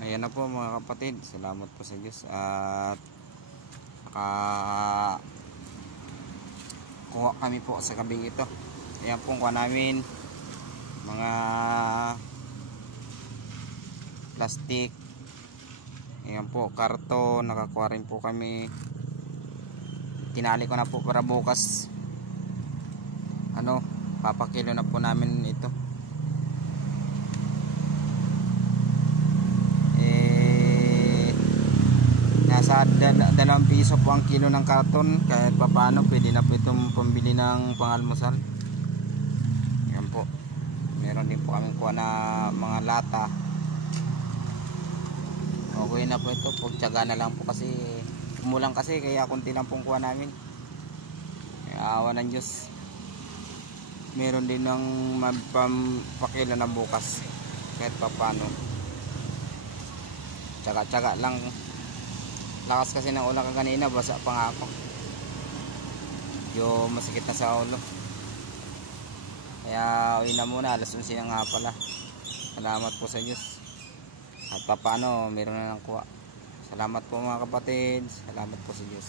Ayan na po mga kapatid, salamat po sa Diyos at kuha kami po sa gabing ito. Ayan po kuha namin mga plastic, ayan po karton, nakakuha rin po kami. Tinali ko na po para bukas papakilo na po namin ito. Nasa 2 piso po ang kilo ng karton, kahit paano pwede na po itong pambili ng pangalmusal. Yan po, meron din po kami kuha na mga lata. Okay na po ito, pagtyaga na lang po kasi umulang kasi, kaya kunti lang pong kuha namin. Kaya awa ng Diyos, meron din ng pampakilo na bukas kahit paano. Tsaga-tsaga lang. Lakas kasi ng ulan kanina, basa pa nga ako. Yung masakit na sa ulo. Kaya uwi na muna, alas 11 na nga pala. Salamat po sa Diyos. At paano, meron na ng kuha. Salamat po mga kapatid. Salamat po sa Diyos.